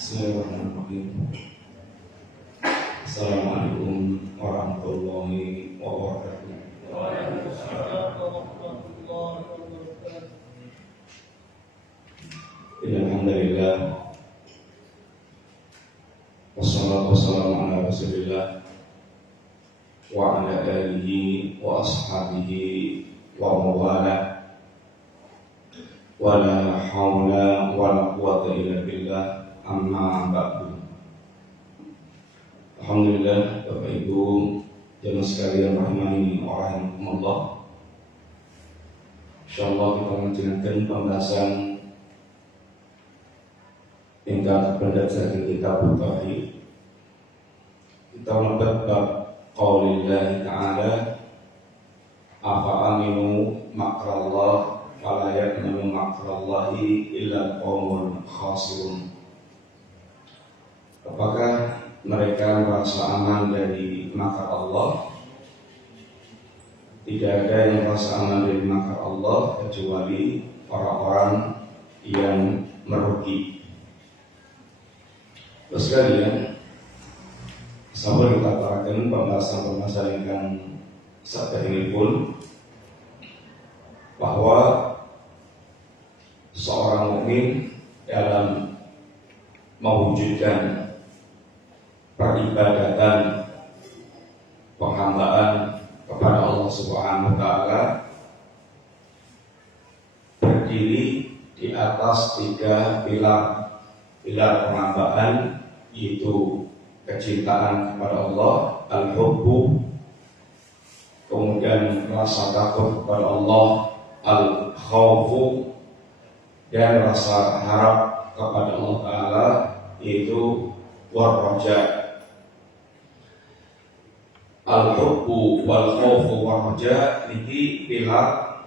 Bismillahirrahmanirrahim. Assalamualaikum warahmatullahi wabarakatuh. Waalaikumsalam warahmatullahi wabarakatuh. Alhamdulillah. Wassalatu wassalamu ala Rasulillah wa ala alihi wa ashabihi wa mawala. Wala haula wala quwwata illa billah, amma ba'du. Alhamdulillah, Bapak Ibu jemaah sekalian rahimani wa rahimakumullah. Insyaallah kita melanjutkan pembahasan tingkat pendasar kitab tauhid. Kita melihat bab qaulillah ta'ala, afa aminu makrallah fala ya'lamu makrallahi illa qaumul khasirun. Apakah mereka merasa aman dari makar Allah? Tidak ada yang merasa aman dari makar Allah kecuali orang-orang yang merugi. Terus sekalian, sambil kita parakan pembahasan yang saat ini pun, bahwa seorang mukmin dalam mewujudkan peribadatan penghambaan kepada Allah Subhanahu wa taala berdiri di atas 3 pilar penghambaan, yaitu kecintaan kepada Allah, al-hubbu, kemudian rasa takut kepada Allah, al-khawfu, dan rasa harap kepada Allah Ta'ala, yaitu war-raja. Al-hubbu wal-khawfu war-raja ini pilar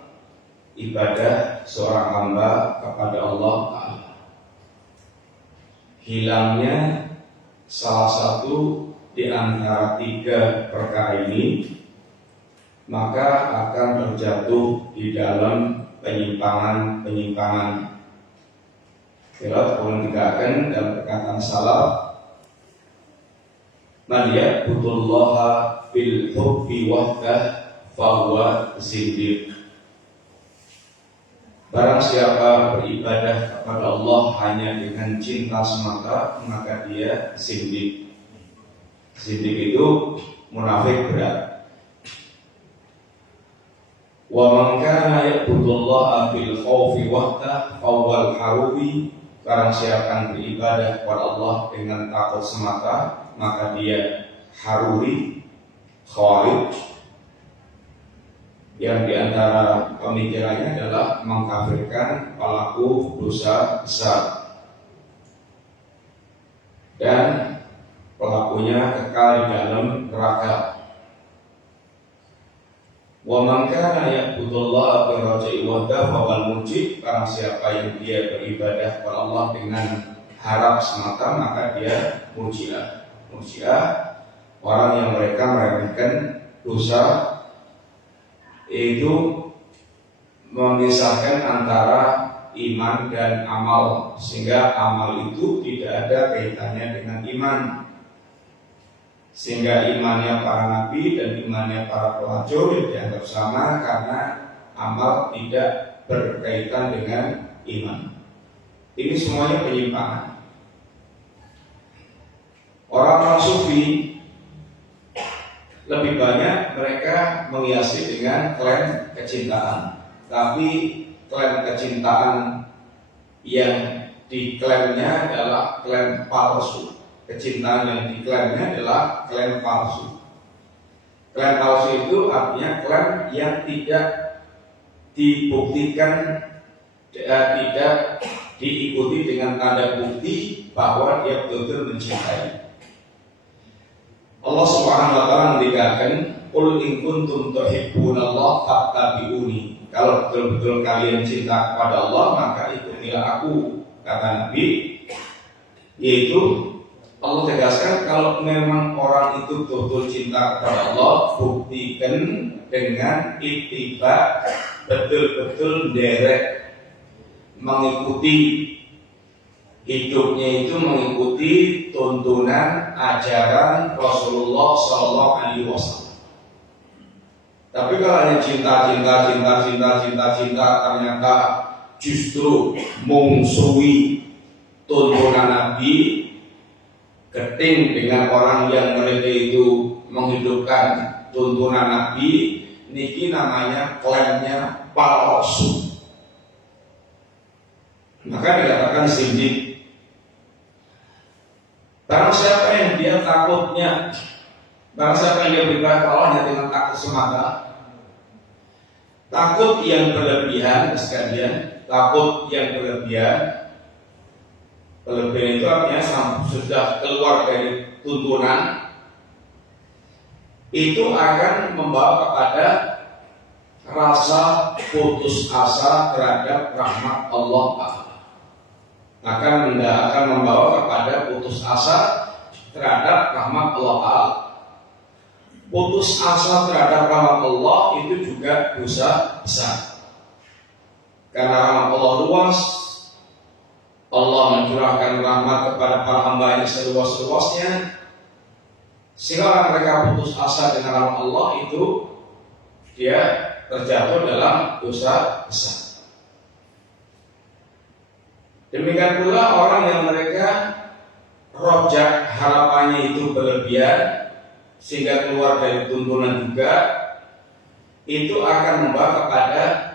ibadah seorang hamba kepada Allah Ta'ala. Hilangnya salah satu di antara 3 perkara ini, maka akan terjatuh di dalam penyimpangan. Kalau kemudian dikatakan dalam perkataan salaf, man ya'budullaha bil hubbi wahdah fahuwa zindiq. Barang siapa beribadah kepada Allah hanya dengan cinta semata, maka dia zindiq. Zindiq itu munafik berat. Wa man kana ya'budullaha bil khawfi wahdah fahuwal harubi. Barang siapa yang beribadah kepada Allah dengan takut semata, maka dia haruri, khawarij, yang diantara pemikirannya adalah mengkafirkan pelaku dosa besar dan pelakunya kekal di dalam neraka. Wa man kana ya'budullaha bi raja'i wahda fawal mujib. Barang siapa yang dia beribadah kepada Allah dengan harap semata, maka dia mujiah. Mujiah, orang yang mereka meremehkan dosa, itu memisahkan antara iman dan amal, sehingga amal itu tidak ada kaitannya dengan iman. Sehingga imannya para nabi dan imannya para pelacur dianggap sama karena amal tidak berkaitan dengan iman. Ini semuanya penyimpangan. Orang-orang sufi lebih banyak mereka menghiasi dengan klaim kecintaan, tapi klaim kecintaan yang diklaimnya adalah klaim palsu. Kecintaan yang diklaimnya adalah klaim palsu. Klaim palsu itu artinya klaim yang tidak dibuktikan, tidak diikuti dengan tanda bukti bahwa dia betul-betul mencintai. Allah Subhanahu wa taala mengatakan, "Qul in kuntum tuhibbunallaha fattabi'uni." Kalau betul-betul kalian cinta kepada Allah, maka ikutilah aku, kata Nabi. Yaitu Allah tegaskan, kalau memang orang itu betul-betul cinta kepada Allah, buktikan dengan ittiba, betul-betul derek mengikuti hidupnya itu mengikuti tuntunan ajaran Rasulullah Shallallahu Alaihi Wasallam. Tapi kalau hanya cinta ternyata justru mengusui tuntunan Nabi, keting dengan orang yang mereka itu menghidupkan tuntunan Nabi, niki namanya klaimnya palsu. Maka dikatakan zindik. Barang siapa yang dia takutnya, barang siapa yang dia beribadah Allah dengan takut semata, takut yang berlebihan sekalian, takut yang berlebihan. Berlebihan itu artinya sudah keluar dari tuntunan, itu akan membawa kepada rasa putus asa terhadap rahmat Allah Ta'ala. Akan membawa kepada putus asa terhadap rahmat Allah Ta'ala. Putus asa terhadap rahmat Allah itu juga dosa besar. Karena rahmat Allah luas, Allah mencurahkan rahmat kepada para hamba yang seluas-luasnya, sehingga mereka putus asa dengan rahmat Allah itu dia terjatuh dalam dosa besar. Demikian pula orang yang mereka rojak harapannya itu berlebihan sehingga keluar dari tuntunan juga, itu akan membawa kepada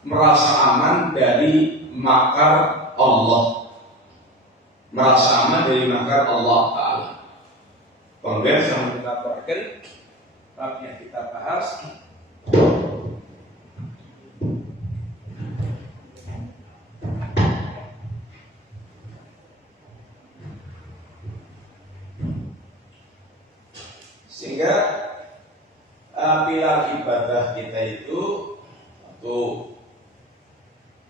merasa aman dari makar Allah, merasa aman dari makar Allah Ta'ala. Kemudian yang kita berikan, bab yang kita bahas, sehingga pilar ibadah kita itu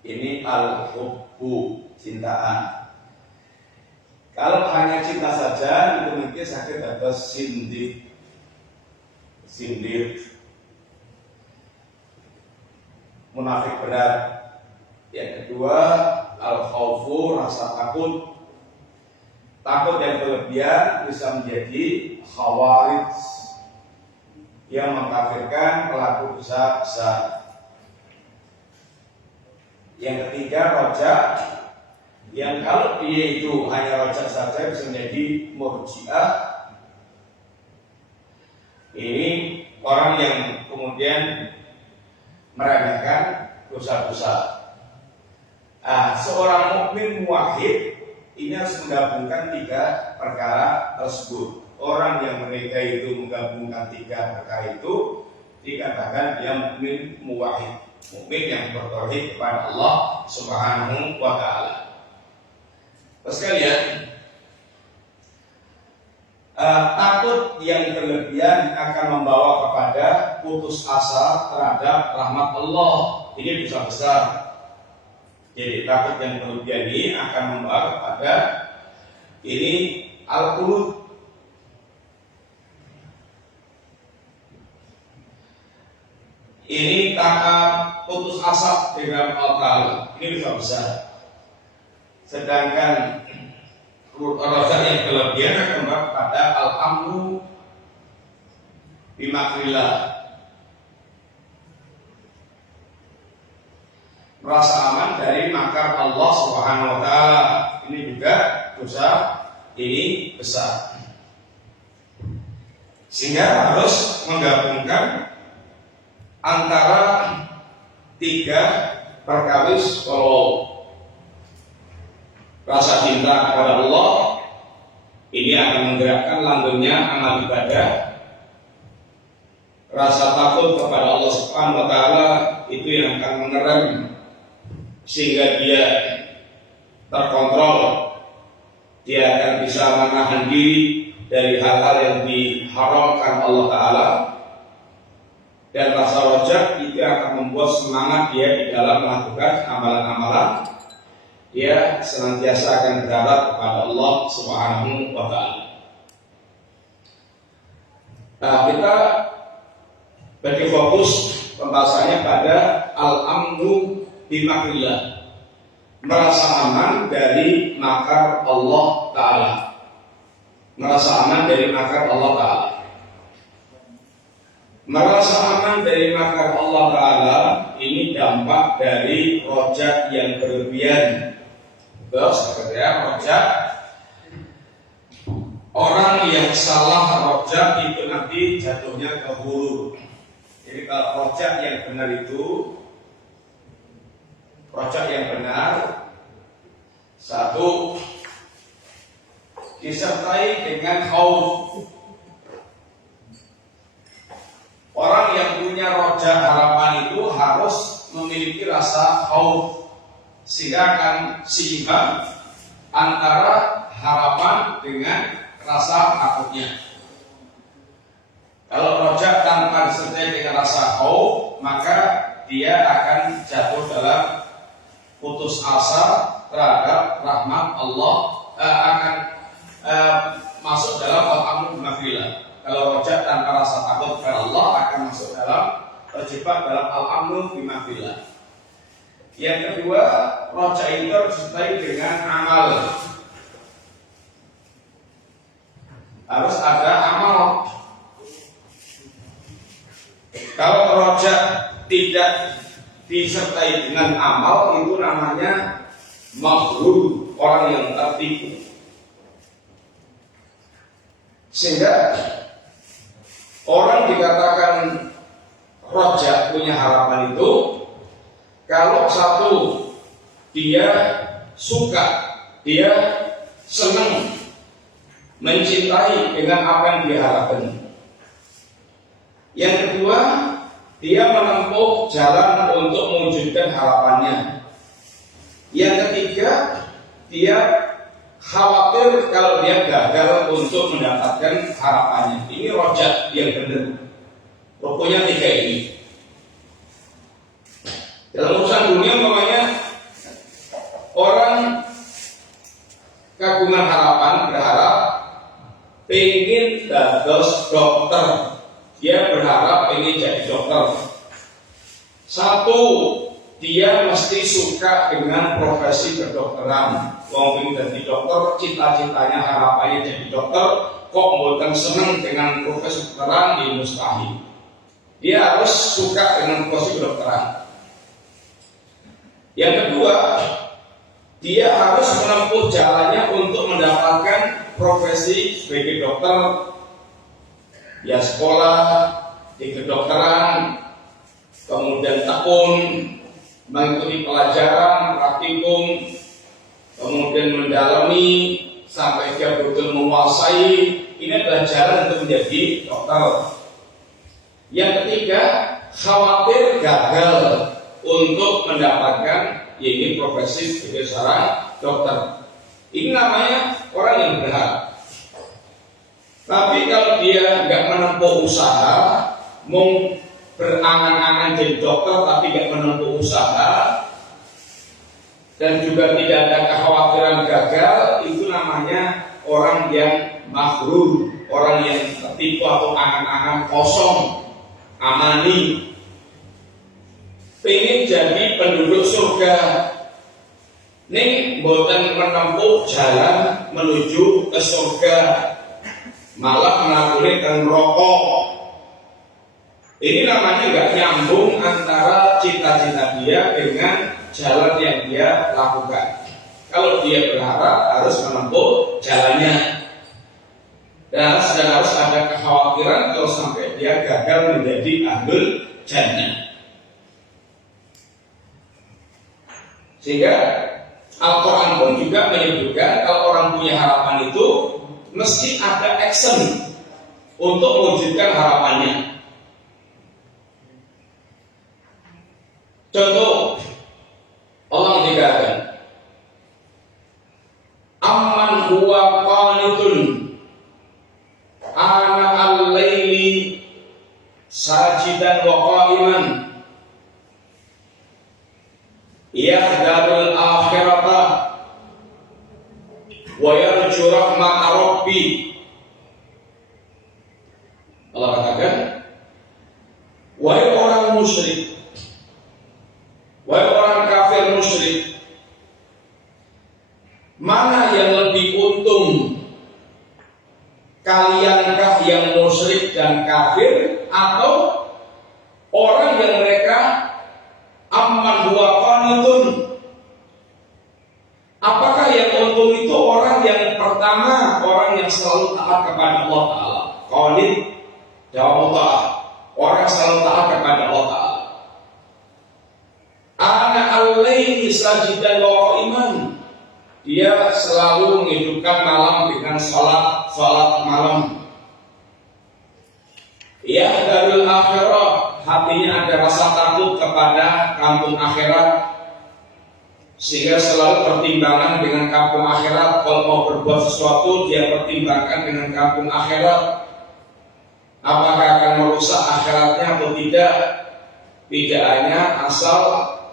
ini al-hubbu, cintaan. Kalau hanya cinta saja itu mungkin sakit atau sindir. Munafik berat. Yang kedua al-khawfu, rasa takut. Takut yang berlebihan bisa menjadi khawarij yang mengkafirkan pelaku dosa besar. Yang ketiga rojak, yang kalau dia itu hanya rojak saja bisa menjadi murji'ah. Ini orang yang kemudian meremehkan dosa-dosa. Seorang mukmin muwahhid ini harus menggabungkan tiga perkara tersebut. Orang yang mereka itu menggabungkan tiga perkara itu dikatakan dia mukmin muwahhid, mukmin yang bertauhid kepada Allah Subhanahu wa Ta'ala. Sekalian, takut yang berlebihan akan membawa kepada putus asa terhadap rahmat Allah. Ini dosa besar. Jadi takut yang berlebihan ini akan membawa kepada ini al-qunut. Ini putus asa dengan Allah Ta'ala. Ini dosa besar. Sedangkan rasa yang berlebihan akan membawa kepada al-amnu bimakrillah, merasa aman dari makar Allah Subhanahu wa Ta'ala. Ini juga dosa ini besar. Sehingga harus menggabungkan antara tiga perkawis. Kalau rasa cinta kepada Allah ini akan menggerakkan langgengnya amal ibadah. Rasa takut kepada Allah Subhanahu wa Ta'ala itu yang akan mengerem sehingga dia terkontrol, dia akan bisa menahan diri dari hal-hal yang diharamkan Allah Ta'ala. Dan rasa rojak itu akan membuat semangat dia di dalam melakukan amalan-amalan. Dia senantiasa akan berharap kepada Allah Subhanahu wa Ta'ala. Kita bagi fokus pembahasannya pada al-amnu bimakrillah, merasa aman dari makar Allah Ta'ala. Merasa aman dari makar Allah Ta'ala. Merasa aman dari makar Allah Ta'ala ini dampak dari rojak yang berlebihan. Terus ya, rojak, orang yang salah rojak itu nanti jatuhnya ke hulu. Jadi kalau rojak yang benar itu, rojak yang benar, satu, disertai dengan khauf. Orang yang punya rojak harapan itu harus memiliki rasa khauf, sehingga akan seimbang antara harapan dengan rasa takutnya. Kalau rojak tanpa disertai dengan rasa khauf, maka dia akan jatuh dalam putus asa terhadap rahmat Allah, akan masuk dalam al-amru bima'rifah. Kalau rojak tanpa rasa takut kepada Allah akan masuk dalam terjebak dalam al-amru bima'rifah. Yang kedua, rojak itu disertai dengan amal. Harus ada amal. Kalau rojak tidak disertai dengan amal, itu namanya maghrur, orang yang tertipu. Sehingga orang dikatakan rojak punya harapan itu kalau satu, dia suka, dia senang, mencintai dengan apa yang dia harapkan. Yang kedua, dia menempuh jalan untuk mewujudkan harapannya. Yang ketiga, dia khawatir kalau dia gagal untuk mendapatkan harapannya. Ini rojak yang benar. Rukunnya tiga ini. Dalam urusan dunia, makanya orang kagungan harapan, berharap pengen dados dokter. Dia berharap pengen jadi dokter. Satu, dia mesti suka dengan profesi kedokteran. Wong pengen jadi dokter, cita-citanya harapannya jadi dokter, kok mboten seneng dengan profesi kedokteran, di mustahil. Dia harus suka dengan profesi kedokteran. Yang kedua, dia harus menempuh jalannya untuk mendapatkan profesi sebagai dokter. Ya sekolah di kedokteran, kemudian tekun, mengikuti pelajaran, praktikum, kemudian mendalami sampai dia betul menguasai. Ini adalah jalan untuk menjadi dokter. Yang ketiga, khawatir gagal untuk mendapatkan ini profesi sebagai seorang dokter. Ini namanya orang yang berharap. Tapi kalau dia nggak menempuh usaha, mau berangan-angan jadi dokter tapi nggak menempuh usaha, dan juga tidak ada kekhawatiran gagal, itu namanya orang yang maghrur, orang yang tertipu atau angan-angan kosong, amani. Pengen jadi penduduk surga, nih boten menempuh jalan menuju ke surga, malah menakuni dan rokok. Ini namanya nggak nyambung antara cita-cita dia dengan jalan yang dia lakukan. Kalau dia berharap harus menempuh jalannya, dan harus ada kekhawatiran kalau sampai dia gagal menjadi ahlul jannah. Sehingga Al-Quran pun juga menyebutkan kalau orang punya harapan itu mesti ada action untuk mewujudkan harapannya. Contoh, Allah dikatakan, amman huwa qanitun ana al-laili sajidan wa qa'iman yahdharul akhirata wa yarju rahmata rabbi. Allah katakan, wahai orang musyrik, wahai orang kafir musyrik, mana yang lebih untung? Kaliankah yang musyrik dan kafir, atau orang yang mereka amman huwa qanitun? Apakah yang untung itu orang yang pertama, orang yang selalu taat kepada Allah Ta'ala? Qanit, jawab ta'ah, orang yang selalu taat kepada Allah Ta'ala. Ana al-laili sajidan wa qa'iman, dia selalu menghidupkan malam dengan salat malam. Ya darul akhirah, hatinya ada rasa takut kepada kampung akhirat, sehingga selalu pertimbangan dengan kampung akhirat. Kalau mau berbuat sesuatu, dia pertimbangkan dengan kampung akhirat, apakah akan merusak akhiratnya atau tidak. Tidak hanya asal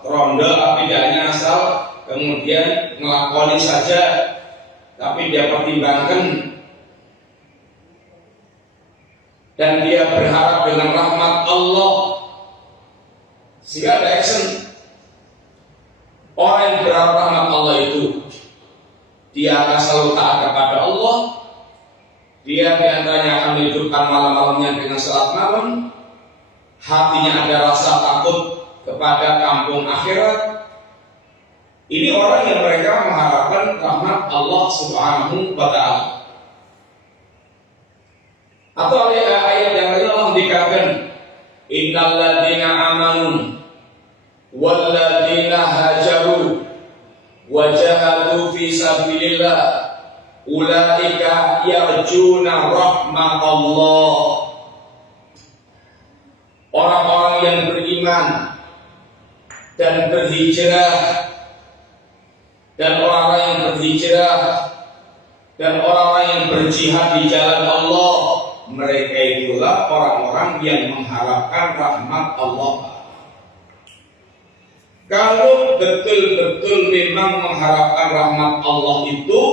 ronda, tidak hanya asal kemudian ngelakoni saja, tapi dia pertimbangkan. Dan dia berharap dengan rahmat Allah, sehingga ada action. Orang yang berharap rahmat Allah itu, dia akan selalu taat kepada Allah. Dia diantaranya akan menghidupkan malam-malamnya dengan salat malam. Hatinya ada rasa takut kepada kampung akhirat. Ini orang yang mereka mengharapkan rahmat Allah Subhanahu wa Ta'ala. Atau ayat yang lain Allah dikatakan, innal ladzina amanu walladzina hajaru wajahadu fi sabilillah ulaika yarjuna rahmatallah. Orang-orang yang beriman dan berhijrah, dan orang-orang yang berhijrah dan orang-orang yang berjihad di jalan Allah, mereka itulah orang-orang yang mengharapkan rahmat Allah. Kalau betul-betul memang mengharapkan rahmat Allah itu,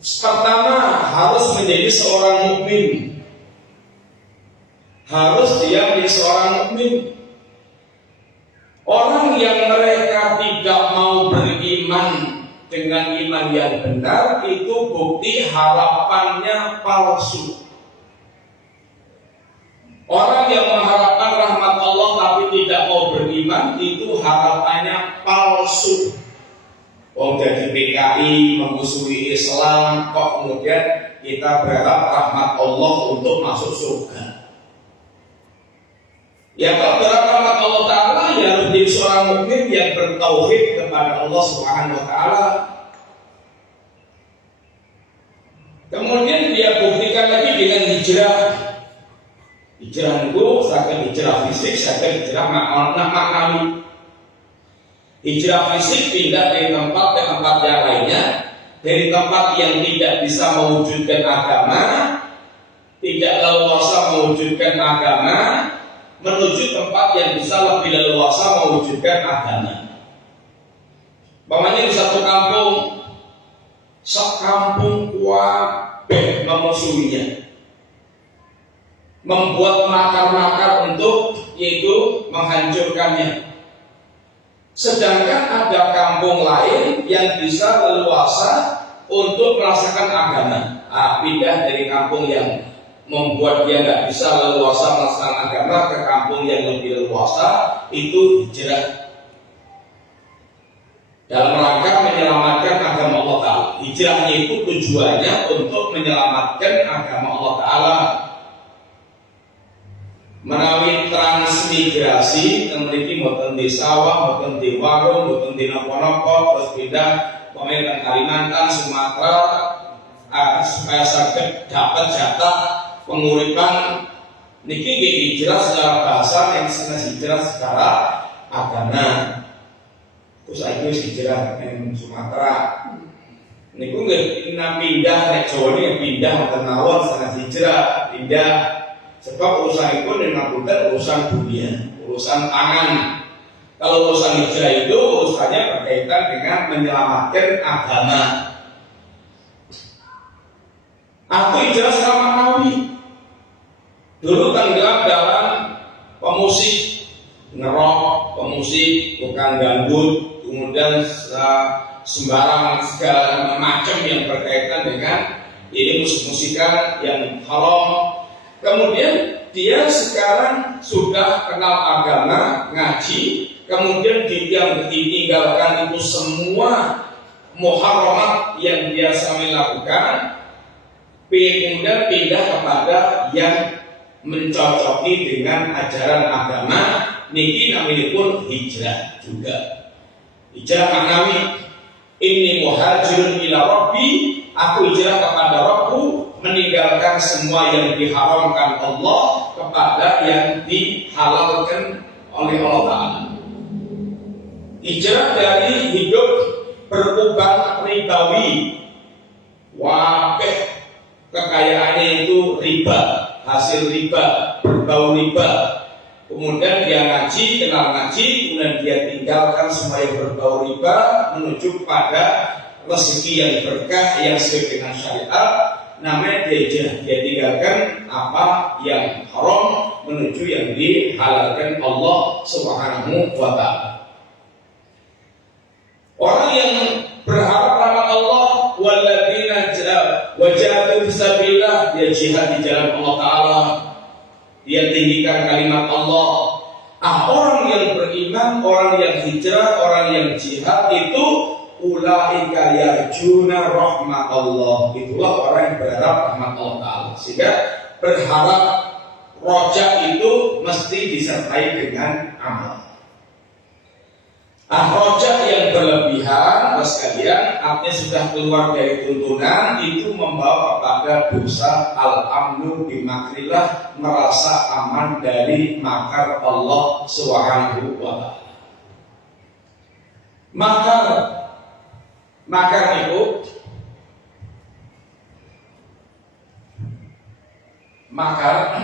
pertama harus menjadi seorang mukmin. Harus dia menjadi seorang mukmin. Orang yang mereka tidak mau beriman dengan iman yang benar, itu bukti harapannya palsu. Orang yang mengharapkan rahmat Allah tapi tidak mau beriman, itu harapannya palsu. Jadi PKI memusuhi Islam, kok kemudian kita berharap rahmat Allah untuk masuk surga? Ya, kalau berharap rahmat Allah Ta'ala, ya harus menjadi seorang mukmin yang bertauhid kepada Allah Subhanahu wa Ta'ala. Kemudian dia buktikan lagi dengan hijrah. Hijrah itu misalkan hijrah fisik, misalkan hijrah maknawi. Hijrah fisik pindah dari tempat ke tempat yang lainnya, dari tempat yang tidak bisa mewujudkan agama, tidak leluasa mewujudkan agama, menuju tempat yang bisa lebih leluasa mewujudkan agama. Bagaimana di satu kampung, sekampung kuabeh memusuhinya, membuat makar-makar untuk yaitu menghancurkannya. Sedangkan ada kampung lain yang bisa leluasa untuk merasakan agama. Pindah dari kampung yang membuat dia nggak bisa leluasa melaksanakan agama ke kampung yang lebih leluasa, itu hijrah dalam rangka menyelamatkan agama Allah Ta'ala. Hijrahnya itu tujuannya untuk menyelamatkan agama Allah Ta'ala melalui transmigrasi, memiliki boten di sawah, boten di warung, boten di nopo-nopo, terus pindah pemerintahan Kalimantan, Sumatera, supaya sakit dapat jatah penguripan. Niki hijrah secara bahasa, yang hijrah secara agama. Terus aku hijrah yang Sumatera. Niku nggak pindah nek Jawa ini pindah ke nawar sangat hijrah pindah. Sebab urusan itu memang bukan urusan dunia, urusan tangan. Kalau urusan hijrah itu urusannya berkaitan dengan menyelamatkan agama. Aku hijrah sama Nabi. Dulu tenggelam dalam pemusik, ngerok, pemusik, tukang gambut, kemudian sembarang segala macam yang berkaitan dengan ini musik-musikan yang haram. Kemudian dia sekarang sudah kenal agama, ngaji, kemudian dia ditinggalkan itu semua muharramat yang biasa melakukan, kemudian pindah kepada yang mencocoki dengan ajaran agama. Niki namanya pun hijrah juga. Hijrah maknawi, ini muhajirun ila rabbi, aku hijrah kepada Rabbku, meninggalkan semua yang diharamkan Allah kepada yang dihalalkan oleh Allah Ta'ala. Hijrah dari hidup berubah ribawi, wabeh kekayaannya itu riba, hasil riba, berbau riba. Kemudian dia ngaji, kenal ngaji, kemudian dia tinggalkan semua yang berbau riba, menuju pada rezeki yang berkah yang sesuai dengan syariat. Namanya dia tinggalkan apa yang haram menuju yang dihalalkan Allah Subhanahu wa Ta'ala. Orang yang berharap rahmat Allah, walladzina wajahadu fisabilillah, dia jihad di jalan Allah Ta'ala, dia tinggikan kalimat Allah. Orang yang beriman, orang yang hijrah, orang yang jihad itu ulaika yarjuna rahmat Allah. Itulah orang yang berharap rahmat Allah Ta'ala. Sehingga berharap roja itu mesti disertai dengan amal. Roja yang berlebihan, sekalian, artinya sudah keluar dari tuntunan, itu membawa kepada dosa al-amnu bimakrillah, merasa aman dari makar Allah Subhanahu wa Ta'ala. Makar itu maka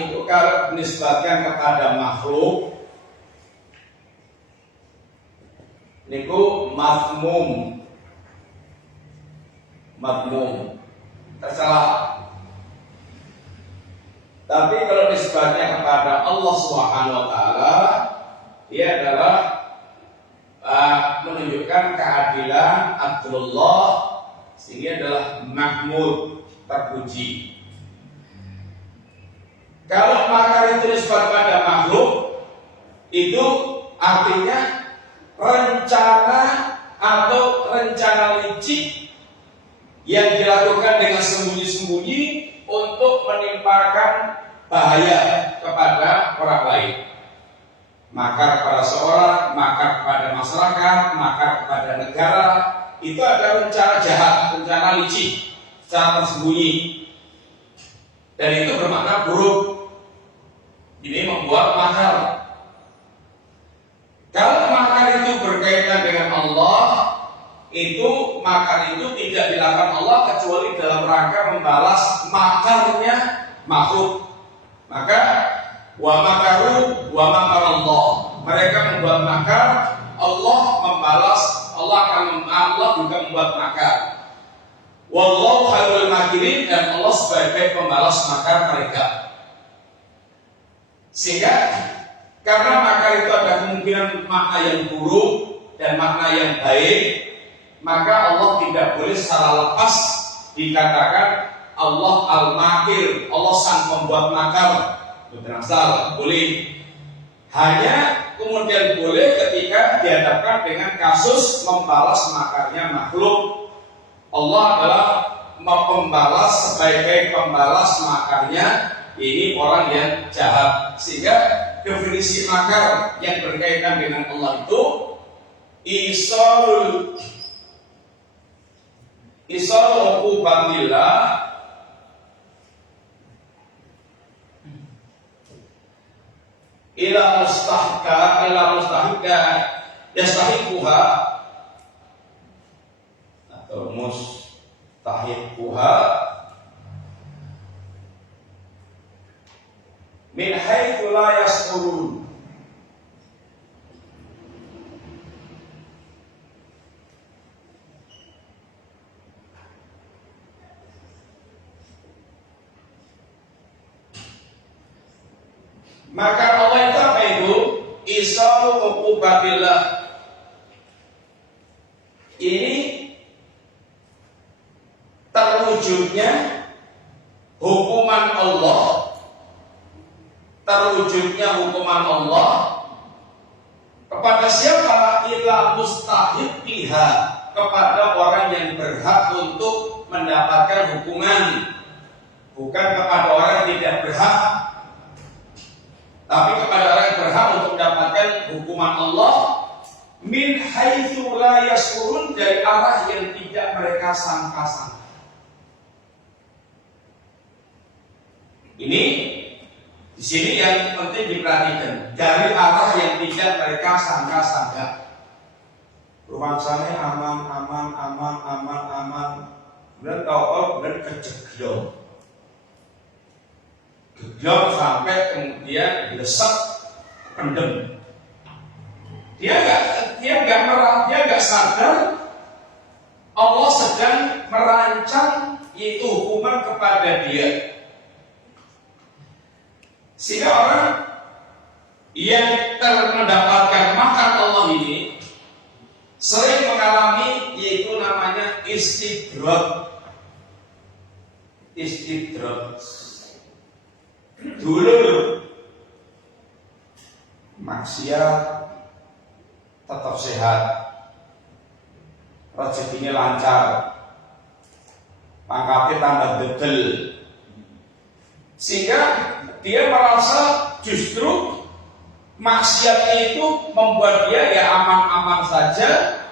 niku kalau dinisbatkan kepada makhluk niku madmum tersalah. Tapi kalau nisbatnya kepada Allah Subhanahu wa Ta'ala, dia adalah menunjukkan keadilan adlullah, sehingga adalah mahmud, terpuji. Kalau makar itu nisbat pada makhluk, itu artinya rencana atau rencana licik yang dilakukan dengan sembunyi-sembunyi untuk menimpakan bahaya kepada orang lain. Makar kepada seorang, makar kepada masyarakat, makar kepada negara, itu ada rencana jahat, rencana licik secara tersembunyi, dan itu bermakna buruk. Ini membuat makar. Kalau makar itu berkaitan dengan Allah, itu makar itu tidak dilakukan Allah kecuali dalam rangka membalas makarnya makhluk. Maka wa makaru wa makar Allah. Mereka membuat makar, Allah membalas, Allah juga membuat makar. Wallahu khairul makirin, dan Allah sebagai pembalas makar mereka. Sehingga karena makar itu ada kemungkinan makna yang buruk dan makna yang baik, maka Allah tidak boleh secara lepas dikatakan Allah al-makir, Allah sang pembuat makar. Berasal boleh. Hanya kemudian boleh ketika dihadapkan dengan kasus membalas makarnya makhluk. Allah adalah pembalas sebagai pembalas makarnya ini orang yang jahat. Sehingga definisi makar yang berkaitan dengan Allah itu isolul uqubatillah ila mustahika yastahiquha atau mustahiquha min haitsu la yash'urun. Maka Allah itu apa itu? Isalu uqubatillah. Ini terwujudnya hukuman Allah, terwujudnya hukuman Allah kepada siapa? Ila mustahiqiha, kepada orang yang berhak untuk mendapatkan hukuman, bukan kepada orang yang tidak berhak, tapi kepada orang yang berhak untuk mendapatkan hukuman Allah. Min haitsu la yashurun, dari arah yang tidak mereka sangka-sangka. Ini di sini yang penting diperhatikan, dari arah yang tidak mereka sangka-sangka. Rumangsane aman, kemudian tahu kemudian kejeglong, geglong sampai kemudian dilesek, pendem. Dia nggak sadar Allah sedang merancang yaitu hukuman kepada dia. Sehingga orang yang mendapatkan makan Allah ini sering mengalami yaitu namanya istidrak. Dulu maksiat tetap sehat, rezekinya lancar, pangkatnya tambah degel, sehingga dia merasa justru maksiatnya itu membuat dia ya aman-aman saja,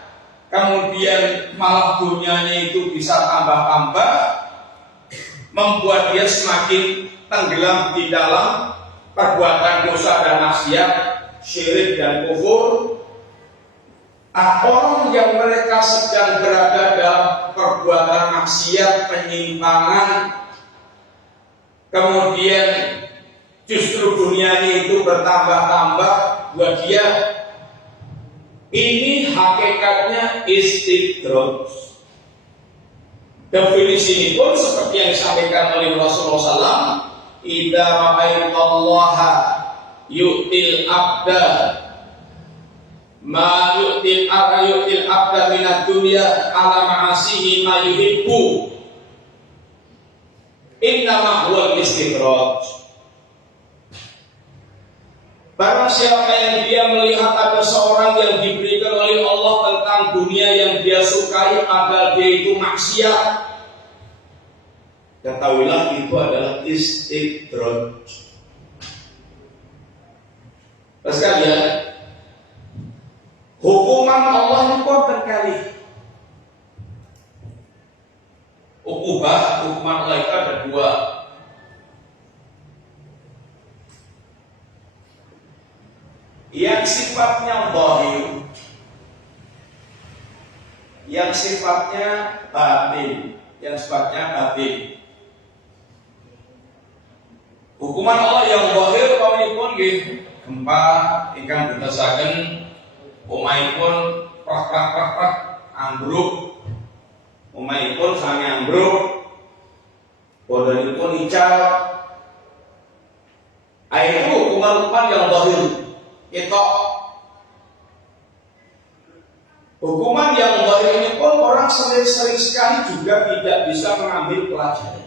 kemudian malah dunianya itu bisa tambah-tambah, membuat dia semakin tenggelam di dalam perbuatan dosa dan maksiat, syirik dan kufur. Orang yang mereka sedang berada dalam perbuatan maksiat, penyimpangan, kemudian justru dunianya itu bertambah-tambah buat dia, ini hakikatnya istidrak. Definisi ini pun seperti yang disampaikan oleh Rasulullah SAW, idza ra'aitallaha yu'til abda ma yu'til abda minad dunya ala ma'asihi ma yuhibbu innama huwa istidraj. Barang siapa yang dia melihat ada seorang yang diberikan oleh Allah tentang dunia yang dia sukai, padahal dia itu maksiat, ketahuilah itu adalah istidraj. Sekalian, hukuman Allah itu berkali. Hukuman Allah itu ada dua. Yang sifatnya zahir, yang sifatnya batin, Hukuman Allah yang zahir pamipun nggih gempa ingkang dadosaken omahipun prak ambruk, omahipun sami ambruk, bodanipun ical. Itu hukuman yang zahir. Hukuman yang zahir ini pun orang sering sekali juga tidak bisa mengambil pelajaran.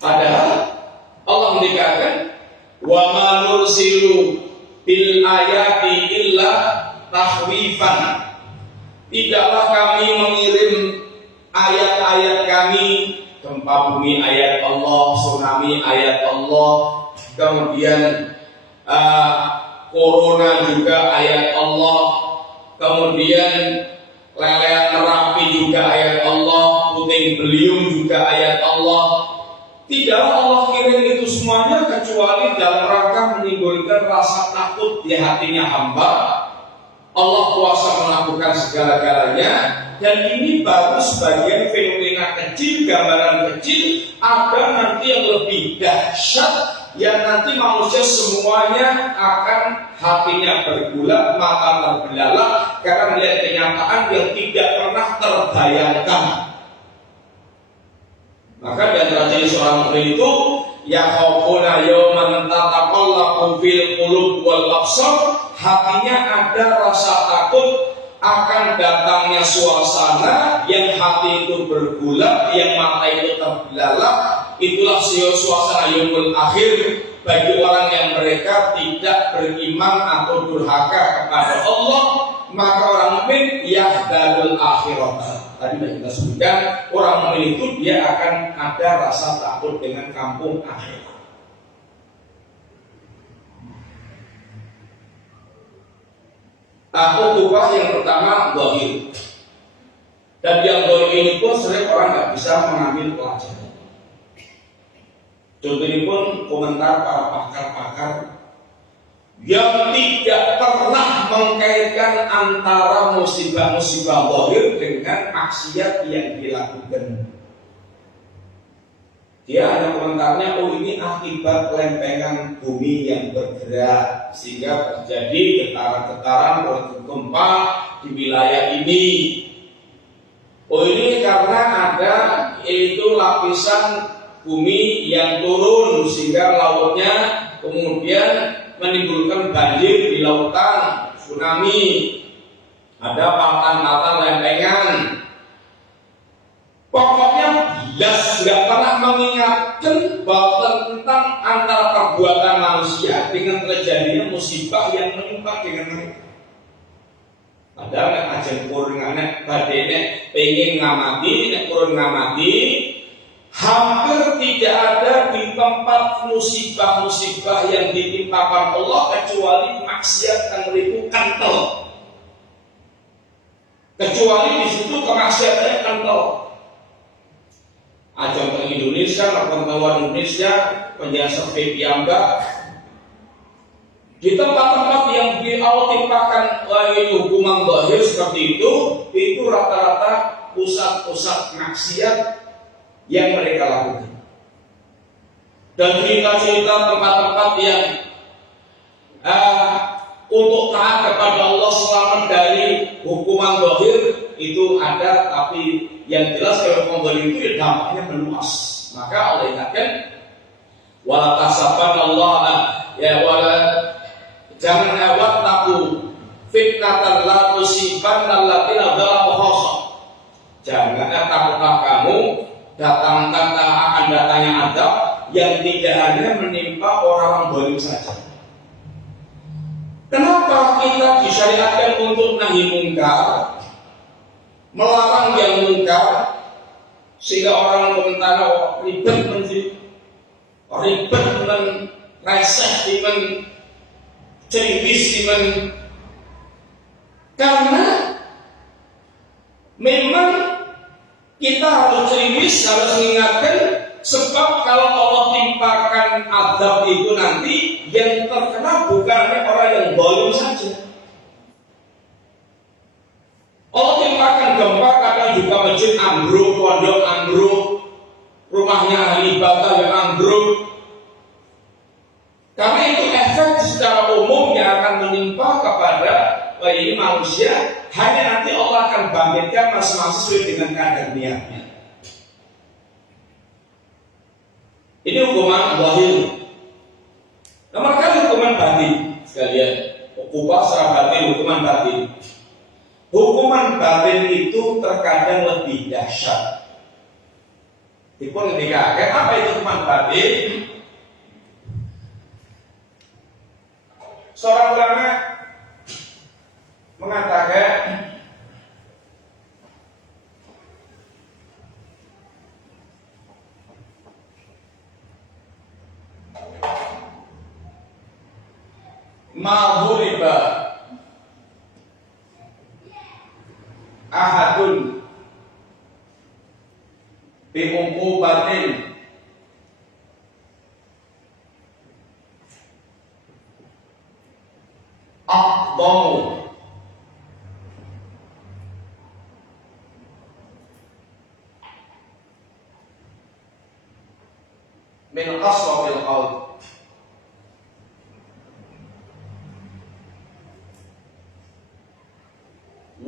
Padahal Allah mengatakan wa ma nursilu bil ayati illa tahwifan. Tidaklah kami mengirim ayat-ayat kami, gempa bumi ayat Allah, tsunami ayat Allah, kemudian corona juga ayat Allah, kemudian lelehan Merapi juga ayat Allah, puting beliung juga ayat Allah. Tidaklah Allah kirim itu semuanya kecuali dalam rangka menimbulkan rasa takut di hatinya hamba. Allah kuasa melakukan segala-galanya, dan ini baru sebagian fenomena kecil, gambaran kecil. Ada nanti yang lebih dahsyat, yang nanti manusia semuanya akan hatinya bergulak, mata terbelalak karena melihat kenyataan yang tidak pernah terbayangkan. Maka di antara jenis orang mukmin itu yakhafuna yawman tataqallabu fil qulub wal absar, hatinya ada rasa takut akan datangnya suasana yang hati itu bergulak, yang mata itu terbelalak. Itulah suasana yaumul akhir bagi orang yang mereka tidak beriman atau durhaka kepada Allah. Maka orang mukmin yahdalul akhirat. Tadi sudah kita sebutkan, orang mukmin itu dia akan ada rasa takut dengan kampung akhirat. Ukubah yang pertama zahir, dan yang zahir ini pun sering orang nggak bisa mengambil pelajaran. Contoh ini pun komentar para pakar-pakar yang tidak pernah mengkaitkan antara musibah-musibah zahir dengan maksiat yang dilakukan. Dia ada komentarnya, oh ini akibat lempengan bumi yang bergerak sehingga terjadi getaran-getaran gempa di wilayah ini. Oh ini karena ada itu lapisan bumi yang turun sehingga lautnya kemudian menimbulkan banjir di lautan, tsunami, ada patah-patah lempengan. Pokoknya jelas nggak pernah mengingatkan bahwa tentang antara perbuatan manusia dengan terjadinya musibah yang menimpa dengan mereka. Padahal nek ajen kurang nek badene pengen ngamati, nek kurang ngamati, hampir tidak ada di tempat musibah-musibah yang ditimpakan Allah kecuali maksiat yang menipu kental. Kecuali di situ kemaksiatannya kental. Contoh Indonesia, pengetahuan Indonesia, penjara seperti piyambak di tempat-tempat yang diautimpakan hukuman zahir seperti itu rata-rata pusat-pusat maksiat yang mereka lakukan. Dan cerita-cerita tempat-tempat yang untuk taat kepada Allah selamat dari hukuman zahir itu ada, tapi yang jelas kalau hukuman zahir itu ya dampaknya meluas. Maka Allah ingatkan, wala tasaban Allah ya wala jangan awat taku fitnatan la tusibanna alladziina dzalamu khassa. Jangan takutlah kamu akan datangnya azab yang tidak hanya menimpa orang zalim saja. Kenapa kita disyariatkan untuk nahi mungkar, melarang yang mungkar, sehingga orang komentar ribet reseh, ceriwis, karena memang kita harus ceriwis, harus mengingatkan, sebab kalau Allah timpakan azab itu nanti yang terkena bukannya orang yang zalim saja. Allah timpakan gempa, kadang juga masjid ambruk, pondok ambruk, rumahnya ahli ibadah yang ambruk. Karena itu efek secara umum yang akan menimpa kepada ini manusia, hanya nanti Allah akan bangkitkan masing-masing sesuai dengan kadar niatnya. Ini hukuman zahir. Nomor kali hukuman batin sekalian. Ukubah secara batin, hukuman batin. Hukuman batin itu terkadang lebih dahsyat. Dipun ketika apa itu hukuman batin? Seorang ulama mengatakan ma'huriba ahadun bi'uqubatin aqdamu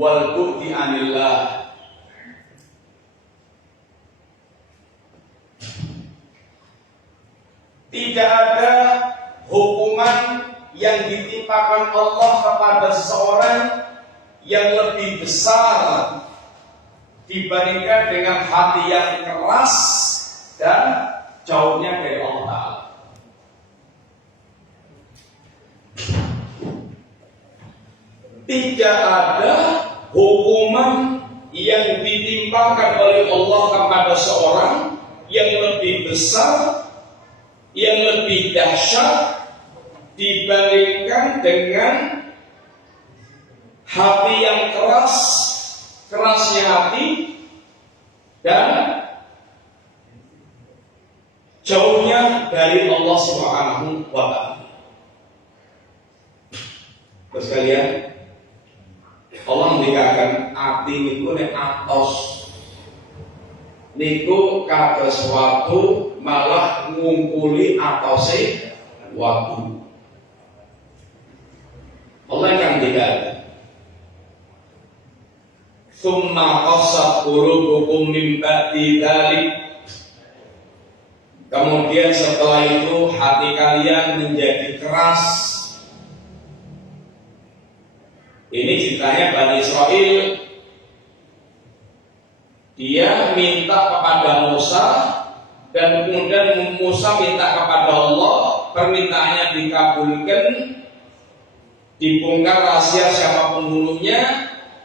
wal bu'di anillah. Tidak ada hukuman yang ditimpakan Allah kepada seseorang yang lebih besar dibandingkan dengan hati yang keras dan jauhnya dari Allah Ta'ala. Tidak ada hukuman yang ditimpakan oleh Allah kepada seorang yang lebih besar, yang lebih dahsyat dibandingkan dengan hati yang keras, kerasnya hati dan jauhnya dari Allah Subhanahu wa Ta'ala. Terus kalian, Allah mendikatakan hati niku nek atos niku kata sesuatu malah ngumpuli atose waktu. Allah yang mendikatakan summa qasat qulubukum min ba'di dzalik. Kemudian setelah itu hati kalian menjadi keras. Ini ceritanya Bani Israel. Dia minta kepada Musa dan kemudian Musa minta kepada Allah, permintaannya dikabulkan, dibongkar rahasia siapa pembunuhnya.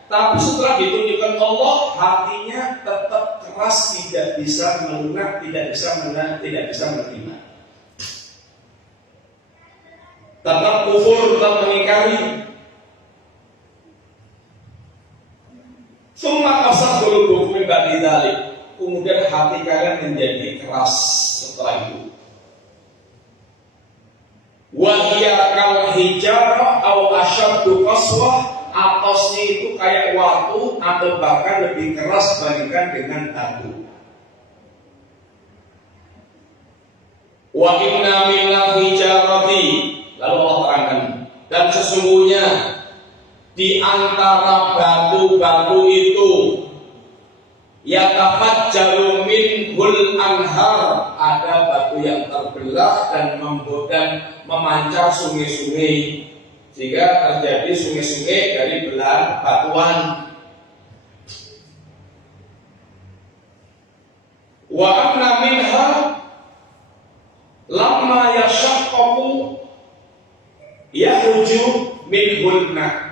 Tapi setelah ditunjukkan Allah, hatinya tetap keras, tidak bisa melunak, tidak bisa menerima. Tetap kufur, tetap mengingkari. Summa qasat qulubukum min ba'di dzalik. Kemudian hati kalian menjadi keras setelah itu. Wa hiya kal hijarah aw asyaddu qaswah. Atosnya itu kayak watu atau bahkan lebih keras dibandingkan dengan batu. Wa inna minal hijarati, lalu Allah terangkan, dan sesungguhnya di antara batu-batu itu yatafajjaru minhul anhar, ada batu yang terbelah dan memancar sungai-sungai, sehingga terjadi sungai-sungai dari belahan batuan. Wa anna minha lamma yashaqqaqu yakhruju minhul ma'.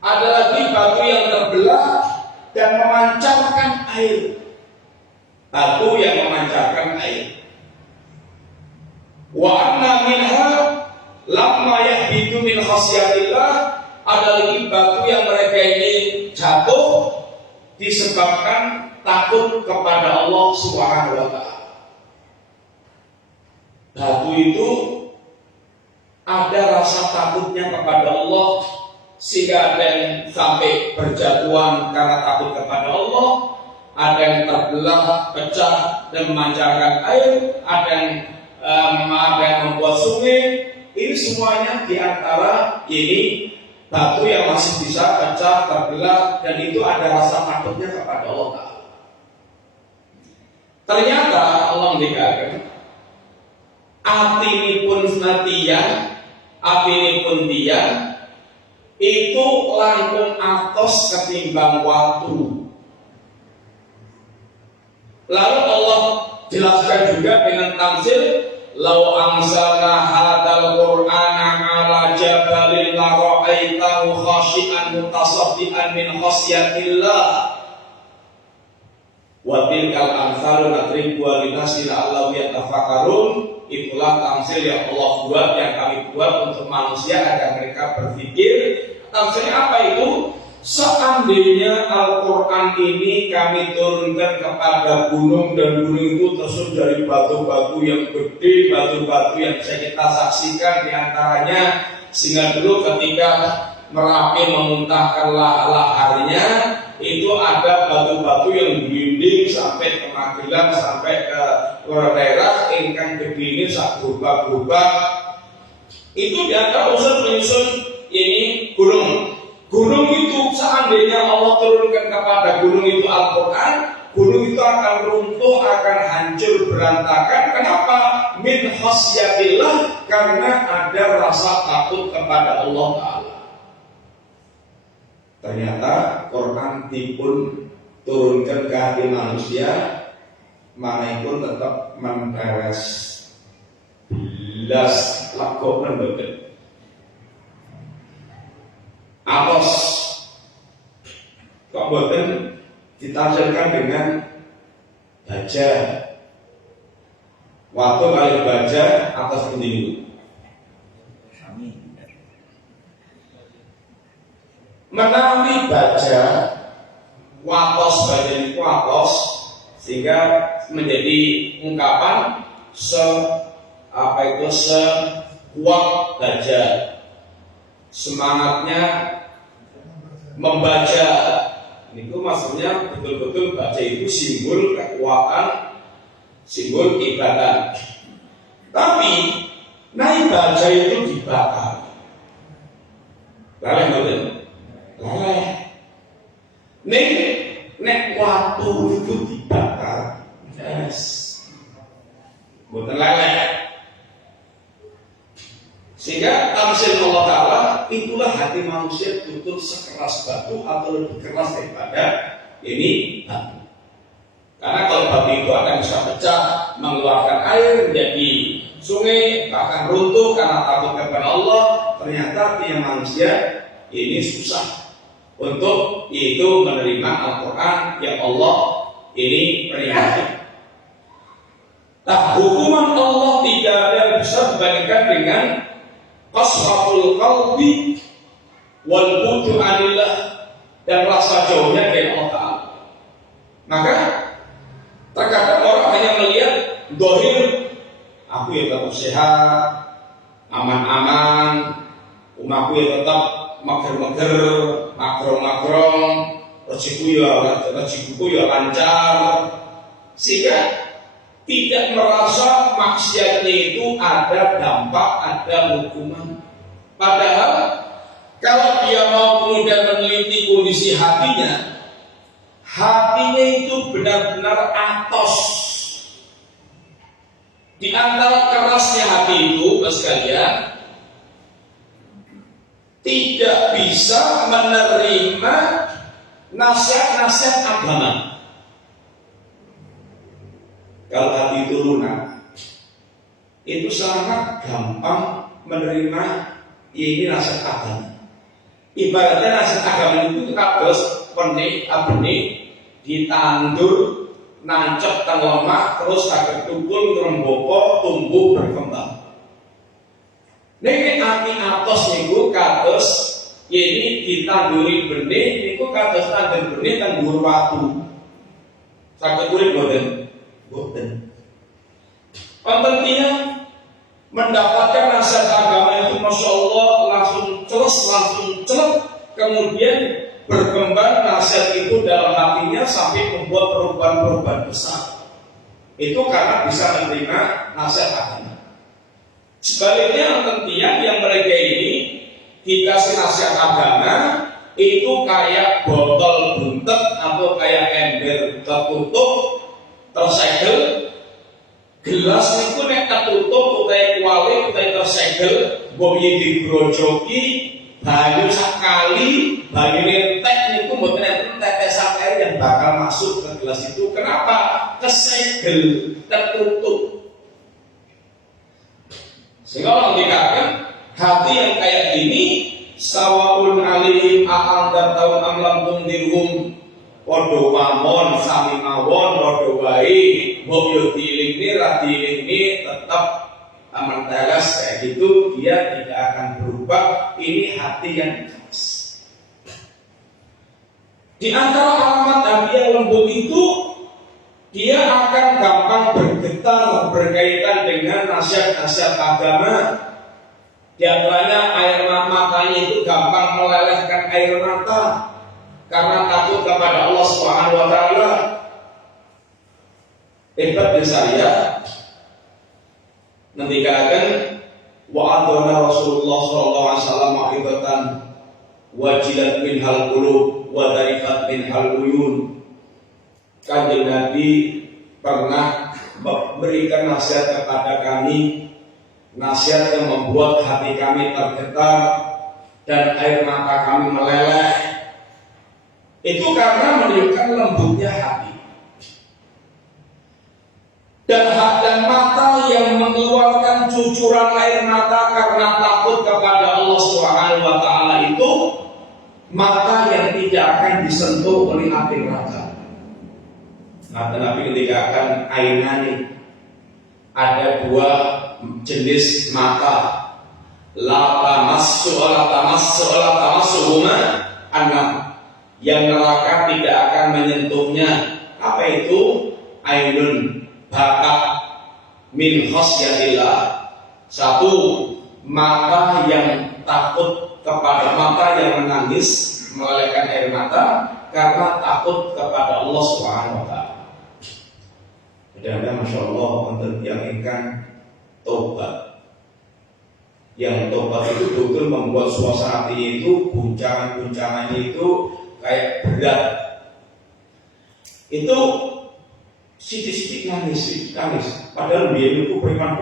Ada lagi batu yang terbelah dan memancarkan air. Batu yang memancarkan air. Wa anna minha lamma yahbitu min khasyatillah. Ada lagi batu yang mereka ini jatuh disebabkan takut kepada Allah Subhanahu wa Ta'ala. Batu itu ada rasa takutnya kepada Allah, sehingga ada yang sampai berjatuhan karena takut kepada Allah, ada yang terbelah, pecah dan memancarkan air, ada yang membuat sungai. Ini semuanya diantara ini batu yang masih bisa pecah, terbelah, dan itu ada rasa takutnya kepada Allah Ta'ala. Ternyata Allah mengatakan hati ini pun natiya, hati ini pun dia itu langkung atos ketimbang waktu. Lalu Allah jelaskan juga dengan tamsil, lau anzalna hadzal qur'ana 'ala jabalin la ra'aitahu khashi'an mutasaddian min khasyatillah. Wa tilkal amsalu nadribu linnasi la'allahum yatafakkarun. Itulah tamsil yang Allah buat, yang kami buat untuk manusia agar mereka berpikir. Tamsilnya apa itu? Seandainya Al-Quran ini kami turunkan kepada gunung, dan gunung itu tersusun dari batu-batu yang gede, batu-batu yang bisa kita saksikan diantaranya, sehingga dulu ketika Merapi memuntahkan laharnya, itu ada batu-batu yang dinding sampai ke Magelang, sampai ke daerah ingkang gede ini sak berubah-berubah. Itu diantara unsur penyusun ini gunung. Gunung itu seandainya Allah turunkan kepada gunung itu Al-Quran, gunung itu akan runtuh, akan hancur berantakan. Kenapa? Min khasyatillah, karena ada rasa takut kepada Allah Ta'ala. Ternyata Quran dipun turunkan ke hati manusia, mana pun tetap menteres belas lakuk mendoket apos kok boten ditafsirkan dengan baja. Waktu kali baja atas pendingin menawi baja watos, baja itu watos, sehingga menjadi ungkapan sekuat baja, semangatnya membaca. Itu maksudnya betul-betul baca itu simbol kekuatan, simbol ibadah. Tapi naik baca itu dibakar. Laleh betul. Laleh. Nek waktu itu dibakar, yes, bukan laleh. Sehingga tamsil Allah Ta'ala, itulah hati manusia betul sekeras batu atau lebih keras daripada ini batu. Karena kalau batu itu akan bisa pecah, mengeluarkan air menjadi sungai, bahkan runtuh karena takut kepada Allah. Ternyata dia manusia ini susah untuk itu menerima Al-Quran yang Allah ini peringati. Nah, hukuman Allah tidak ada bisa dibandingkan dengan qasratul qalbi wal budu anillah, dan rasa jauhnya dari Allah Ta'ala. Maka terkadang orang hanya melihat dohir, aku ya tetap sehat, aman-aman, rumahku ya tetap mager-mager, makrong-makrong, rezekiku ya lancar, sehingga tidak merasa maksiatnya itu ada dampak, ada hukuman. Padahal kalau dia mau kemudian meneliti kondisi hatinya itu benar-benar atos. Di antara kerasnya hati itu, sekalian, tidak bisa menerima nasihat-nasihat agama. Kalau hati itu lunak, itu sangat gampang menerima ini nasihat agama. Ibaratnya nasihat agama itu kados benih ditandur, nancep teng lemah, terus saged tukul ngrembaka, tumbuh berkembang. Nek hati atos niku kados ini ditanduri benih, niku kados tandur benih teng dhuwur watu. Saged urip boten? Boten. Wonten tiyang mendapatkan nasihat agama itu, masya Allah, langsung celek, kemudian berkembang nasihat itu dalam hatinya sampai membuat perubahan-perubahan besar. Itu karena bisa menerima nasihat agama. Sebaliknya wonten tiyang yang mereka ini dikasih nasihat agama itu kayak botol buntet atau kayak ember tertutup, tersegel, gelas itu nek ketutup utai kuali utai tersegel, bobi digrojoki, banyu sekali, banyu entek niku mboten enten tetesan air yang bakal masuk ke gelas itu. Kenapa? Kesegel, tertutup. Sehingga orang dikatakan hati yang kayak gini sawaun alihim a'andar tahun amlam tungdirhum, podo pamon sami mawon podo wae mbok yo dilingni ra dilingni tetap aman tegas kayak gitu, dia tidak akan berubah. Ini hati yang keras. Di antara alamat hati yang lembut itu, dia akan gampang bergetar berkaitan dengan nasihat-nasihat agama. Di antaranya air matanya itu gampang melelehkan air mata karena takut kepada Allah Subhanahu wa taala. Hebatnya saya ngendikaken wa adana Rasulullah sallallahu alaihi wasallam ma'ibatan wajilat minhal qulub wa darifat minhal uyun. Kanjeng Nabi pernah memberikan nasihat kepada kami, nasihat yang membuat hati kami tergetar dan air mata kami meleleh. Itu karena menunjukkan lembutnya hati. Dan mata yang mengeluarkan cucuran air mata karena takut kepada Allah Subhanahu wa taala itu mata yang tidak akan disentuh oleh api neraka. Nah, Nabi ketika akan ainani, ada dua jenis mata, la tamassuhuma annam, yang neraka tidak akan menyentuhnya. Apa itu? Ainun bakat min khasyatillah. Satu, mata yang takut kepada, mata yang menangis melelehkan air mata karena takut kepada Allah Subhanahu wa taala. Dan Masya Allah untuk yang ingin tobat, yang tobat itu betul membuat suasana hatinya itu, guncangan-guncangannya itu kayak berat. Itu sidik-sidik nangis. Padahal dia itu preman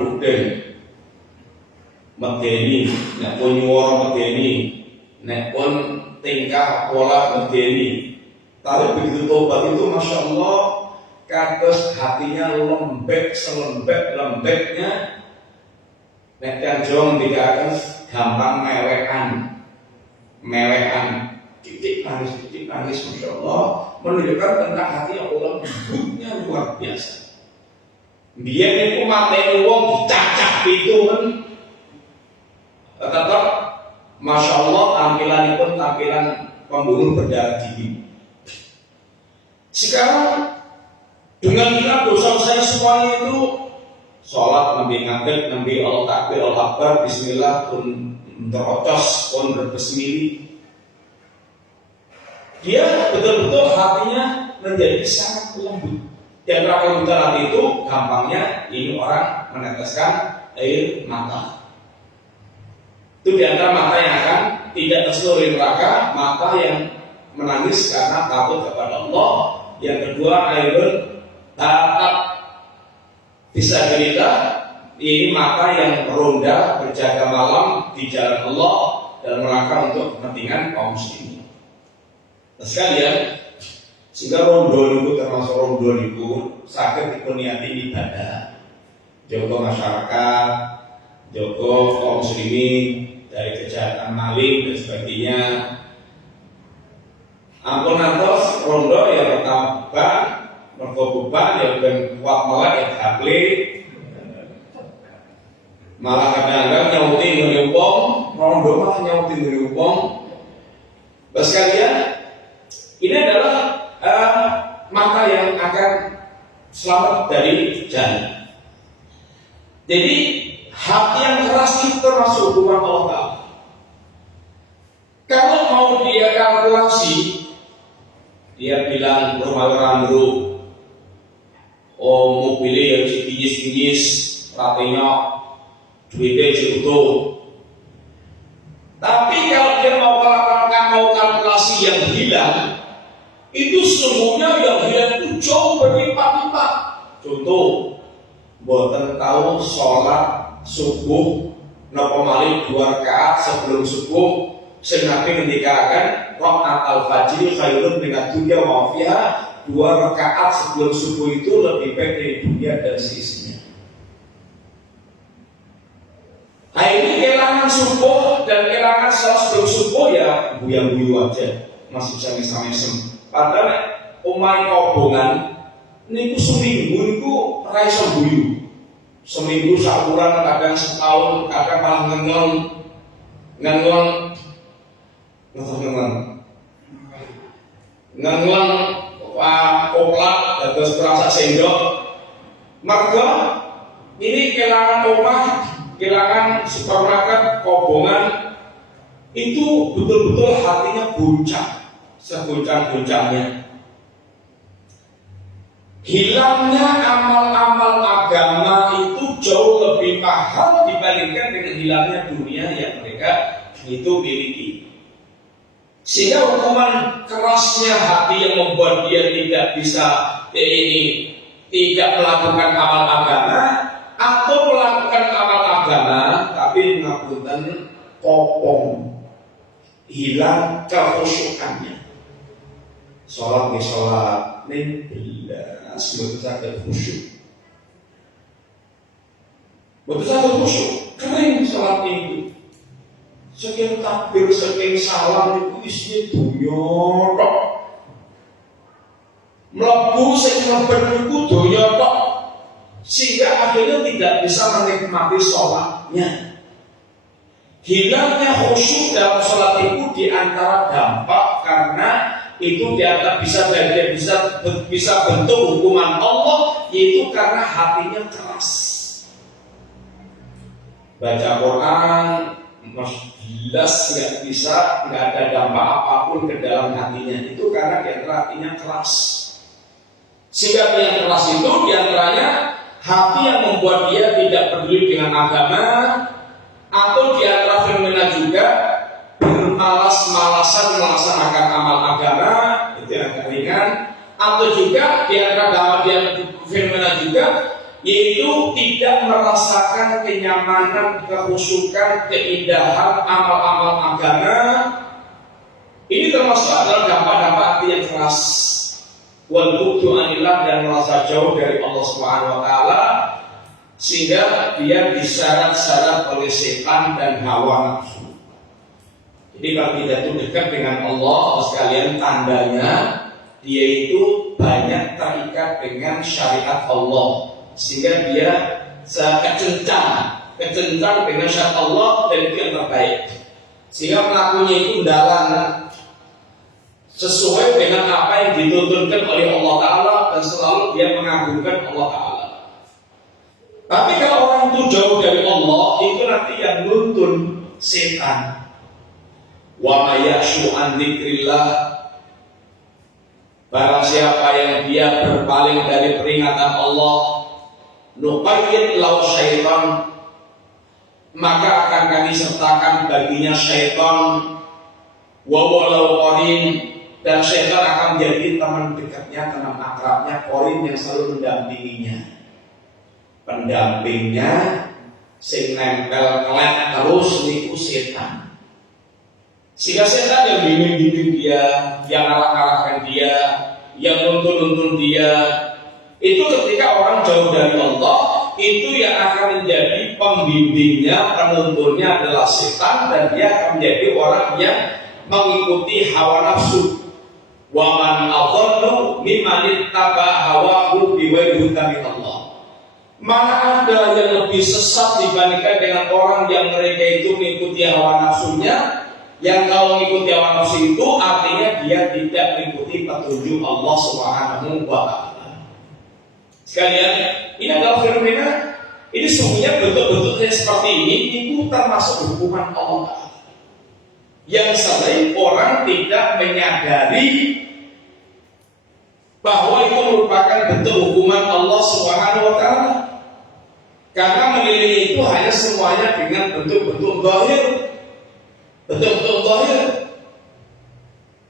buden, medeni, nek pun nyuwara medeni, nek pun tingkah pola medeni. Tapi begitu tobat itu Masya Allah, kados hatinya lembek, selembek-lembeknya. Nek Jawa dikatakan gampang melekan, titik nangis, Masya Allah, menunjukkan tentang hati yang lembutnya luar biasa. Biar itu mateni wong dicacak itu kan, tetap Masya Allah tampilan pembunuh berdarah dingin. Sekarang dengan kita dosa saya semuanya itu sholat nabi ngadeg, nabi Allah takbir, Allah akbar, bismillah pun terocos, pun berbesmili. Dia betul-betul hatinya menjadi sangat lembut. Yang kelembutan hati itu gampangnya ini orang meneteskan air mata. Itu diantara mata yang akan tidak terseluruh neraka, mata yang menangis karena takut kepada Allah. Yang kedua, airun bakat fisabilillah, ini mata yang ronda berjaga malam di jalan Allah dalam rangka untuk kepentingan kaum muslimin. Nah sekalian, sehingga rondo itu termasuk rondo itu sakit dipuniati ibadah, jaga masyarakat, jaga kaum muslimin dari kejahatan maling dan sebagainya. Ampun nantos rondo ya pertama beban ya ben kuat malah ya gaple, malah kadang-kadang nyautin dari wong, rondo malah nyautin dari wong. Terus kalian, ini adalah mata yang akan selamat dari jannah. Jadi hati yang keras itu termasuk hukuman Allah Ta'ala. Kalau mau dia kalkulasi, dia bilang rumah rambu, oh mobilnya yang sekinis-kinis, ratenya duitnya juto. Tapi kalau dia mau kalkulasi yang hilang, itu semuanya yang hilang itu jauh berlipat-lipat. Contoh, buatan tahu sholat subuh, napa malih 2 rakaat sebelum subuh. Nabi ketika akan rakaat al-fajr khairun minad dunya wa fiha, 2 rakaat sebelum subuh itu lebih baik dari dunia dan seisinya. Nah ini kehilangan subuh dan kehilangan sholat sebelum subuh ya buyang-buyu aja, masih bisa mesam-mesem. Padahal umai kobongan niku seminggu niku ora iso guyu. Seminggu sakuran, kadang setahun, kadang malah ngenglong koplak terus terasa sendok. Maka ini kehilangan omah, kehilangan supermarket, kobongan, itu betul-betul hatinya goncang, segoncang-goncangnya. Hilangnya amal-amal agama itu jauh lebih mahal dibandingkan dengan hilangnya dunia yang mereka itu miliki. Sehingga hukuman kerasnya hati yang membuat dia tidak bisa tidak melakukan amal agama, atau melakukan amal agama tapi mengapunten kopong, hilang kekhusyukannya. Sholat di sholat ning belas betul saged khusyuk. Betul saged khusyuk, kering sholat itu. Sekian takbir, sekian salam itu isinya dunya tok. Mlebu sing mlebu iku dunya tok. Sehingga akhirnya tidak bisa menikmati sholatnya. Hilangnya khusyuk dalam sholat itu diantara dampak karena itu dianggap bisa bentuk hukuman Allah, yaitu karena hatinya keras. Baca Quran jelas nggak ada dampak apapun ke dalam hatinya, itu karena hatinya keras. Sehingga yang keras itu diantaranya hati yang membuat dia tidak peduli dengan agama, atau diantara fenomena juga bermalas-malasan melaksanakan amal agama, itu yang agak ringan. Atau juga diantara fenomena juga yaitu tidak merasakan kenyamanan, kekhusyukan, keindahan amal-amal agama. Ini termasuk adalah dampak-dampak hati yang keras. Wal bu'du anillah, dan merasa jauh dari Allah Subhanahu wa taala, sehingga dia disyarat-syarat oleh setan dan hawa nafsu. Jadi kalau kita itu dekat dengan Allah sekalian, tandanya dia itu banyak terikat dengan syariat Allah, sehingga dia kecencan dengan syariat Allah, dan itu yang terbaik. Sehingga pelakunya itu dalam sesuai dengan apa yang dituntunkan oleh Allah Ta'ala, dan selalu dia mengagungkan Allah Ta'ala. Tapi kalau orang itu jauh dari Allah, itu nanti yang nuntun setan. Wa mayyashu an dzikrillah, barang siapa yang dia berpaling dari peringatan Allah, nuqayyid lahu syaitan, maka akan kami sertakan baginya syaitan, wa walau qarin, dan syaitan akan menjadi teman dekatnya, teman akrabnya, qarin yang selalu mendampinginya. Pendampingnya sing nempel kelet terus niku setan. Sehingga setan yang bimbing dia, yang arah-arahkan dia, yang nuntun dia, itu ketika orang jauh dari Allah, itu yang akan menjadi pembimbingnya, penuntunnya adalah setan, dan dia akan menjadi orang yang mengikuti hawa nafsu. Wa man adallu mimman ittaba hawahu bighairi hudamin Allah. Mana ada yang lebih sesat dibandingkan dengan orang yang mereka itu mengikuti hawa nafsunya, yang kalau mengikuti hawa nafsu itu artinya dia tidak mengikuti petunjuk Allah Subhanahu wa taala. Sekalian, ini adalah fenomena, ini sungguhnya bentuk-bentuknya seperti ini, itu termasuk hukuman Allah yang sering orang tidak menyadari bahwa itu merupakan bentuk hukuman Allah Subhanahu wa taala. Karena menilai itu hanya semuanya dengan bentuk-bentuk zahir. Bentuk-bentuk zahir.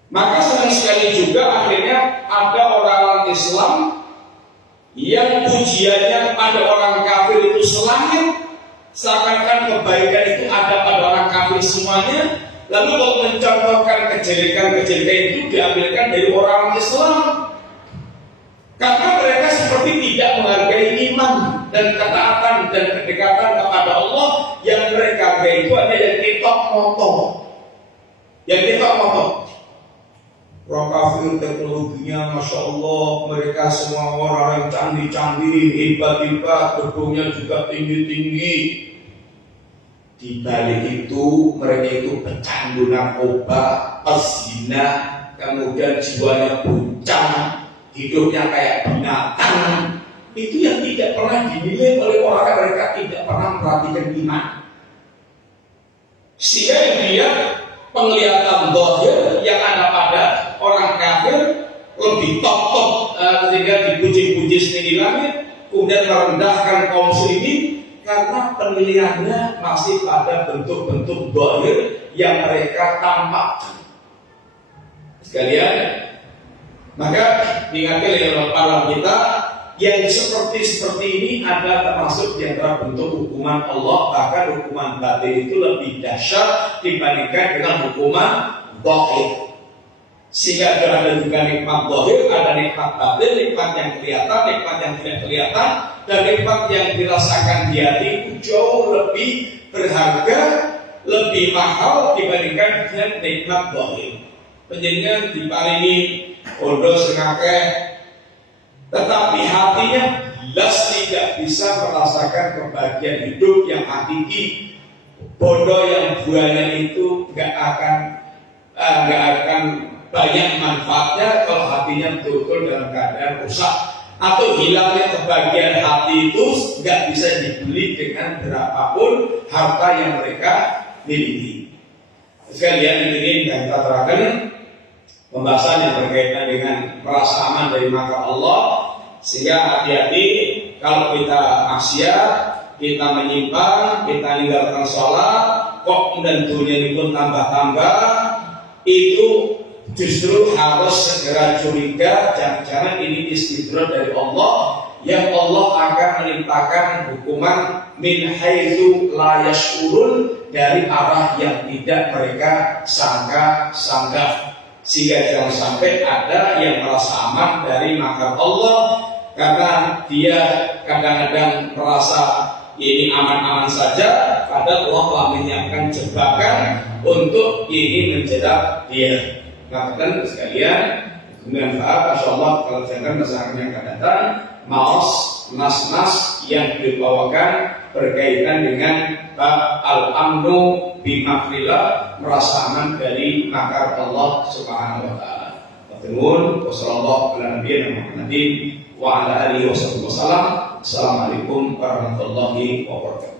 Maka sering sekali juga akhirnya ada orang Islam yang pujiannya kepada orang kafir itu selangit, seakan-akan kebaikan itu ada pada orang kafir semuanya. Lalu kalau mencontohkan kejelekan-kejelekan itu diambilkan dari orang Islam, karena mereka seperti tidak menghargai iman dan ketaatan dan kedekatan kepada Allah. Yang mereka hargai itu hanya yang ketok moto. Yang ketok moto. Orang kafir teknologinya Masya Allah, mereka semua orang yang canggih-canggih, hebat-hebat, gedungnya juga tinggi-tinggi. Di balik itu mereka itu pecandu narkoba, pezina, kemudian jiwanya buncang, hidupnya kayak binatang. Itu yang tidak pernah dinilai oleh orang, mereka tidak pernah memperhatikan iman. Sehingga dia penglihatan zahir yang ada pada orang kafir lebih top-top, sehingga dipuji-puji setinggi langit, kemudian merendahkan kaum muslimin, Karena penilaiannya masih pada bentuk-bentuk zahir yang mereka tampakkan. Sekalian, maka diingatkan oleh para kita yang seperti ini adalah termasuk di antara bentuk hukuman Allah. Bahkan hukuman batin itu lebih dahsyat dibandingkan dengan hukuman zahir. Sehingga ada juga nikmat zahir, ada nikmat batin, nikmat yang kelihatan, nikmat yang tidak kelihatan, dan nikmat yang dirasakan di hati itu jauh lebih berharga, lebih mahal dibandingkan dengan nikmat zahir. Penjenengan diparingi bondo sengake, tetapi hatinya jelas tidak bisa merasakan kebahagiaan hidup yang hakiki. Bondo yang buahnya itu nggak akan banyak manfaatnya kalau hatinya betul-betul dalam keadaan rusak. Atau hilangnya kebahagiaan hati itu nggak bisa dibeli dengan berapapun harta yang mereka miliki. Sekalian ini kita terangkan pembahasan yang berkaitan dengan merasa aman dari makar Allah, sehingga hati-hati kalau kita maksiat, kita menyimpang, kita meninggalkan sholat, kok dan dunia ini pun tambah-tambah, itu justru harus segera curiga, jangan-jangan ini istidraj dari Allah, yang Allah akan menimpakan hukuman min haitsu la yash'urun, dari arah yang tidak mereka sangka-sangka. Sehingga jangan sampai ada yang merasa aman dari makar Allah karena dia kadang-kadang merasa ini aman-aman saja, padahal Allah telah menyiapkan jebakan untuk ini menjerat dia. Maka sekalian, dengan faat, insyaallah kalau jangan masalah yang akan datang, maos nas-nas yang dibawakan berkaitan dengan bab al-amnu bimakrillah, merasa aman dari makar Allah Subhanahu wa taala. Wassallallahu ala nabiyina Muhammadin wa ala alihi wasallam. Assalamualaikum warahmatullahi wabarakatuh.